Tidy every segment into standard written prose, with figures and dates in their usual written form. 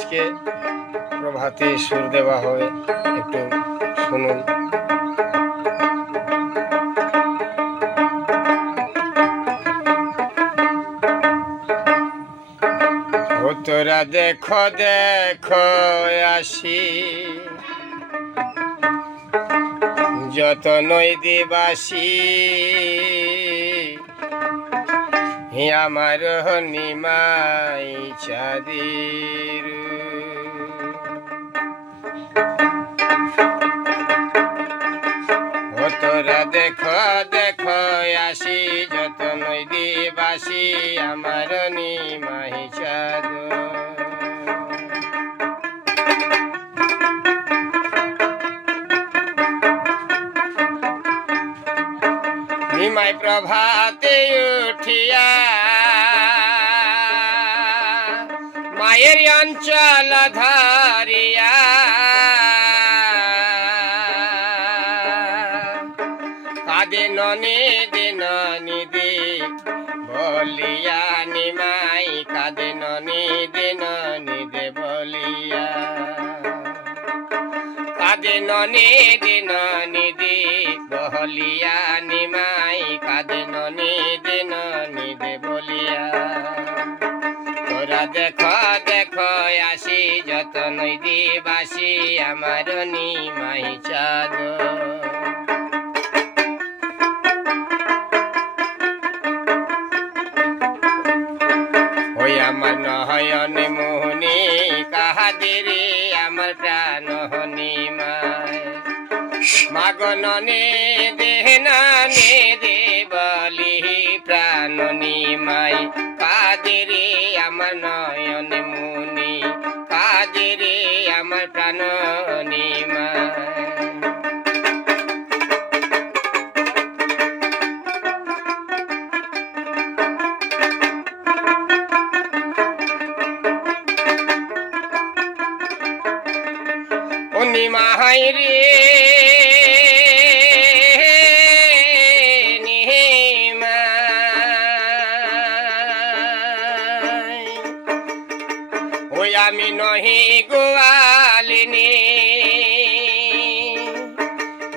আজকে প্রভাতে সুর দেওয়া হয়, একটু শুনুন। ও তোরা দেখো দেখো আসি যত নদীবাসী, আমার নিমাই চাঁদের। ও তোরা দেখো দেখো আসি যত নদীবাসী, আমার নিমাই চাঁদ। নিমাই প্রভাতে উঠিয়া মায়ের অঞ্চল ধরিয়া, কাঁদে ননিদে ননিদে বলিয়া, নিমাই কাঁদে ননিদে ননিদে বলিয়া, কাঁদে ননিদে ননিদে বলিয়া, নিমাই কাঁদে ননিদে ননিদে বলিয়া। তোরা দেখো দেখো আসি যত নদীবাসী, আমার নিমাই চাঁদ। ওই আমার নয়ন মোহনী কাহাদের, আমার প্রাণ নিমাই মাগননে দেহনানে দে বলি, প্রাণ নিমাই কাদের আমার নয়ন মুনি, কাদের আমার প্রাণ নিমাই। ও নিমাই রে ওই আমি নহি গোয়ালিনী,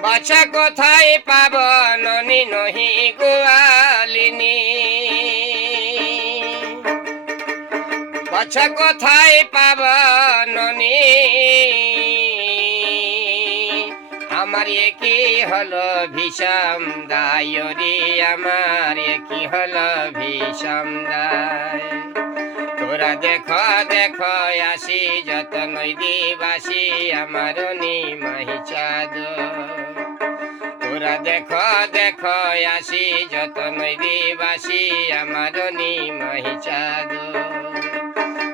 বাছা কোথায় পাব ননি নহি গোয়ালিনী, বাছা কোথায় পাব ননি, আমার কি হলো ভীষণ দায় রে, আমার কি হলো ভীষণ দায়। তোরা দেখো দেখো আসি যত নদীবাসী, আমার নিমাই চাঁদ। তোরা দেখো দেখো আসি যত নদীবাসী, আমার নিমাই চাঁদ।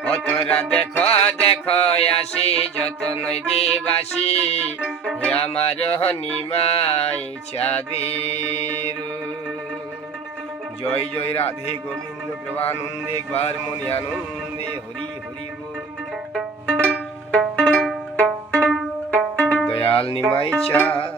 ও তোরা দেখো দেখো আসি যত নদীবাসী, আমার নিমাই চাঁদের। জয় জয় রাধে গোবিন্দ প্রভানন্দে, একবার মনে আনন্দে হরি হরি বল। দয়াল নিমাই চাঁদ।